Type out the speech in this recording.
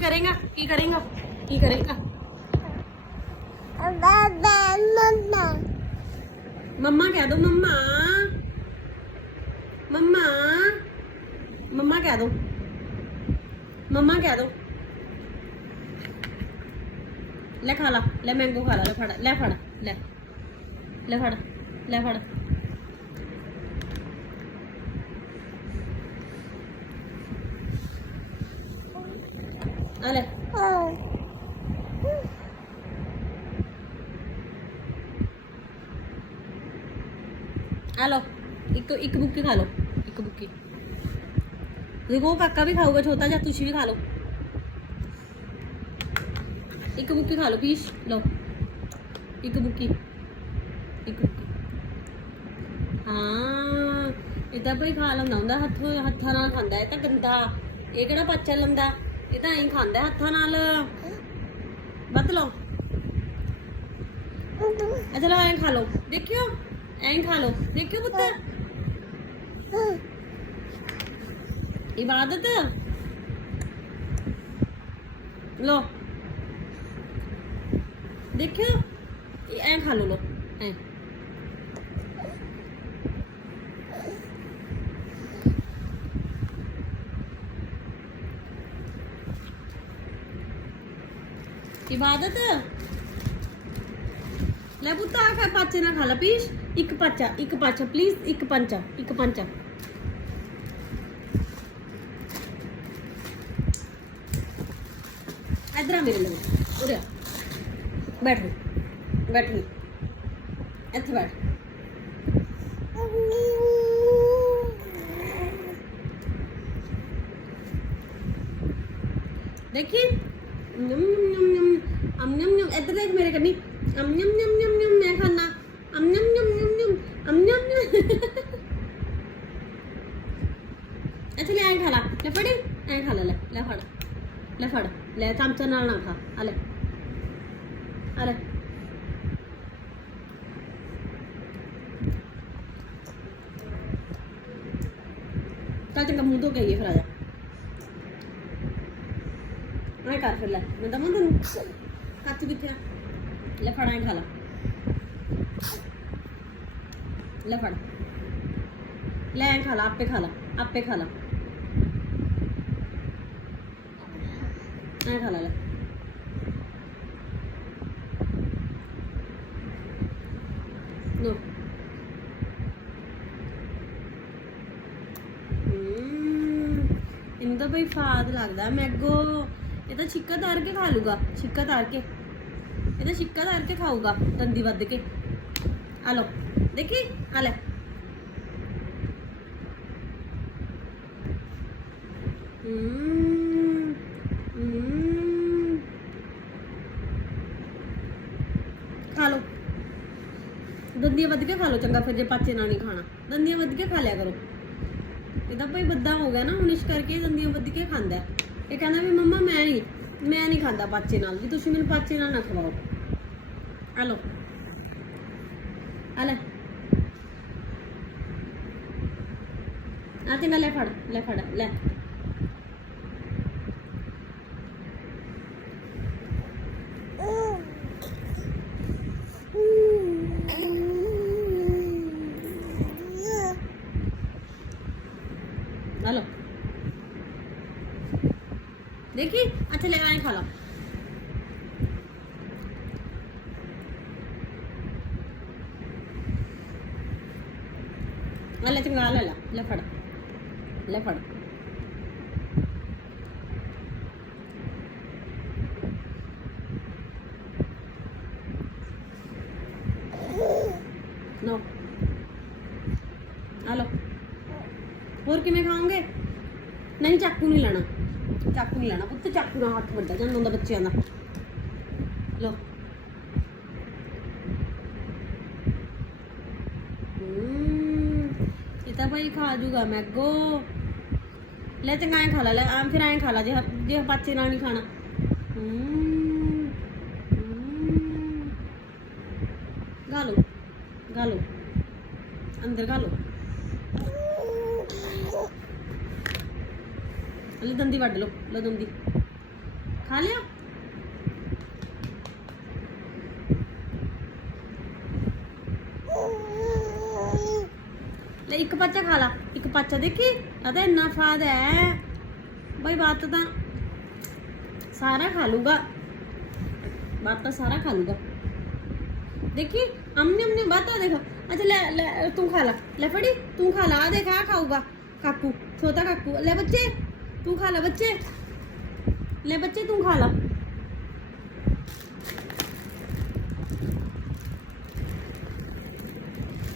ਕਰੇਗਾ ਕੀ ਕਰੇਗਾ ਕੀ ਕਰੇਗਾ ਮੰਮਾ ਕਹਿ ਦੋ ਮੰਮਾ ਮੰਮਾ ਮੰਮਾ ਕਹਿ ਦੋ ਮੰਮਾ ਕਹਿ ਦੋ ਲੈ ਖਾ ਲਾ ਲੈ ਮੈਂਗੋ ਖਾ ਲਾ ਲੈ ਫੜ ਲੈ ਫੜ ਲੈ ਲੈ ਫੜ ਲੈ ਫੜ ਆ ਲੈ। ਆ ਲਓ, ਇੱਕ ਇੱਕ ਬੁੱਕੀ ਖਾ ਲਓ, ਇੱਕ ਬੁੱਕੀ। ਦੇਖੋ ਕਾਕਾ ਵੀ ਖਾਊਗਾ, ਛੋਟਾ ਜਿਹਾ, ਤੁਸੀਂ ਵੀ ਖਾ ਲਓ। ਇੱਕ ਬੁੱਕੀ ਖਾ ਲਓ ਪੀਸ ਲਓ। ਇੱਕ ਬੁੱਕੀ। ਇੱਕ ਬੁੱਕੀ। ਹਾਂ, ਇਹ ਤਾਂ ਭਈ ਖਾ ਲੈਂਦਾ ਹੁੰਦਾ, ਹੱਥ ਹੱਥਾਂ ਨਾਲ ਖਾਂਦਾ, ਇਹ ਤਾਂ ਗੰਦਾ। ਇਹ ਕਿਹੜਾ ਪਾਚਾ ਲੰਦਾ? ਇਹ ਤਾਂ ਐਂ ਖਾਂਦਾ ਹੱਥਾਂ ਨਾਲ। ਬੱਤ ਲਓ। ਅੱਛਾ ਲਓ ਐਂ ਖਾ ਲਓ। ਦੇਖਿਓ, ਐਂ ਖਾ ਲਓ। ਦੇਖਿਓ ਪੁੱਤ। ਇਬਾਦਤ ਲੋ ਦੇਖਿਓ, ਇਹ ਐਂ ਖਾ ਲਓ ਲੋ ਐਂ ਇਬਾਦਤ ਲੈ ਪੁੱਤ ਆ ਖਾ ਪਾਚੇ ਨਾ ਖਾ ਲਾ ਪਲੀਜ਼ ਇੱਕ ਪਾਚਾ ਇੱਕ ਪਾਚਾ ਪਲੀਜ਼ ਇੱਕ ਪੰਚਾ ਇੱਕ ਪੰਚਾ ਇਧਰ ਆ ਮੇਰੇ ਲਈ ਉਰੇ ਆ ਬੈਠ ਨੀ, ਬੈਠ ਨੀ। ਇੱਥੇ ਬੈਠ ਦੇਖੀ ਨਮ ਨਮ, ਇੱਧਰ ਦੇਖ ਮੇਰੇ ਕੰਨੀ। ਅਮ ਨਮ ਨਮ ਨਮ ਮੈਂ ਖਾਣਾ ਅਮ ਨਮ ਨਮ ਨਮ ਨਮ ਨਮ। ਅੱਛਾ, ਲੈ ਐਂ ਖਾ ਲਾ। ਲੈ ਫੜੀ, ਐਂ ਖਾ ਲੈ ਲੈ ਲੈ ਫੜ। ਲੈ ਫੜ, ਲੈ ਚਮਚਾ ਨਾਲ ਨਾ ਖਾ। ਆ ਲੈ। ਆ ਲੈ। ਚੱਲ ਚੰਗਾ, ਮੂੰਹ ਧੋ ਕੇ ਆਈਏ ਫਿਰ, ਆ ਜਾ। ਐਂ ਕਰ ਫਿਰ, ਲੈ। ਮੈਂ ਦਵਾਂ ਤੈਨੂੰ। ਕੱਚ ਕਿੱਥੇ ਆ? ਲੈ ਫੜ ਖਾ ਲਾ। ਲੈ ਫੜ। ਲੈ ਖਾ ਲਾ, ਆਪੇ ਖਾ ਲਾ, ਆਪੇ ਖਾ ਲਾ। ਐਂ ਖਾ ਲਾ, ਲੈ। ਨੋ ਇਹਨੂੰ ਤਾਂ ਬਈ ਫਾਦ ਲੱਗਦਾ, ਮੈਗੋ ਇਹ ਤਾਂ ਛਿੱਕਾ ਤਾਰ ਕੇ ਖਾ ਲੂਗਾ ਛਿੱਕਾ ਤਾਰ ਕੇ ਇਹ ਤਾਂ ਛਿੱਕਾ ਤਾਰ ਕੇ ਖਾਊਗਾ ਦੰਦੀ ਵੱਧ ਕੇ ਆ ਲੋ ਦੇਖੀ ਆ ਲੈ ਹਮ, ਹਮ। ਖਾ ਲੋ ਦੰਦੀਆਂ ਵੱਧ ਕੇ ਖਾ ਲੋ ਚੰਗਾ ਫਿਰ ਜੇ ਪਾਚੇ ਨਾਲ ਨਹੀਂ ਖਾਣਾ ਦੰਦੀਆਂ ਵੱਧ ਕੇ ਖਾ ਲਿਆ ਕਰੋ ਇਹ ਤਾਂ ਭਾਈ ਬੱਦਾ ਹੋ ਗਿਆ ਨਾ ਹੁਣ ਇਸ ਕਰਕੇ ਇਹ ਦੰਦੀਆਂ ਵੱਧ ਕੇ ਖਾਂਦਾ ਹੈ। ਇਹ ਕਹਿੰਦਾ ਵੀ ਮੰਮਾ ਮੈਂ ਨਹੀਂ ਮੈਂ ਨਹੀਂ ਖਾਂਦਾ ਪਾਚੇ ਨਾਲ ਵੀ ਤੁਸੀਂ ਮੈਨੂੰ ਪਾਚੇ ਨਾਲ ਨਾ ਖਵਾਓ ਆ ਲੋ ਆ ਲੈ ਆ ਤੇ ਲੈ ਫੜ ਲੈ ਫੜ ਲੈ ਆ দেখি আচ্ছা লেবারে ফলাও ಅಲ್ಲ ತಿಂಗಳ ಅಲ್ಲಲ್ಲ ಇಲ್ಲ ಫಡ ಇಲ್ಲ ಫಡ नो हेलो और किमें खाओगे नहीं चाकू नहीं लेना ਚਾਕੂ ਨਹੀਂ ਲੈਣਾ ਪੁੱਤ, ਚਾਕੂ ਨਾਲ ਹੱਥ ਵੱਡਾ ਜਾਂਦਾ ਹੁੰਦਾ ਬੱਚਿਆਂ ਦਾ। ਲੋ ਇਹ ਤਾਂ ਭਾਈ ਖਾ ਜੂਗਾ ਮੈਗੋ। ਲੈ ਚੰਗਾ ਐਂ ਖਾ ਲਾ, ਲੈ ਆਮ ਫਿਰ ਐਂ ਖਾ ਲਾ, ਜੇ ਜੇ ਪਾਚੇ ਨਾਲ ਨਹੀਂ ਖਾਣਾ। ਗਾਲੋ ਗਾਲੋ ਅੰਦਰ ਗਾਲੋ ਲੈ ਦੰਦੀ ਵੱਢ ਲਓ ਲੈ ਦੰਦੀ ਖਾ ਲਿਆ? ਲੈ ਇੱਕ ਪਾਚਾ ਖਾ ਲਾ, ਇੱਕ ਪਾਚਾ ਦੇਖੀ? ਆ ਇੰਨਾ ਫਾਦ ਹੈ। ਬਈ ਬਾਤ ਤਾਂ ਸਾਰਾ ਖਾ ਲੂਗਾ। ਬਾਤ ਤਾਂ ਸਾਰਾ ਖਾ ਲੂਗਾ। ਦੇਖੀ? ਅਮਨੇ ਅਮਨੇ ਬਾਤ ਆ ਦੇਖ। ਅੱਛਾ, ਲੈ ਲੈ, ਤੂੰ ਖਾ ਲਾ। ਲੈ ਫੜੀ, ਤੂੰ ਖਾ ਲਾ, ਆ ਦੇਖ, ਆ ਖਾਊਗਾ। ਕਾਕੂ, ਛੋਟਾ ਕਾਕੂ। ਲੈ ਬੱਚੇ। ਤੂੰ ਖਾ ਲੈ ਬੱਚੇ। ਲੈ ਬੱਚੇ ਤੂੰ ਖਾ ਲਾ।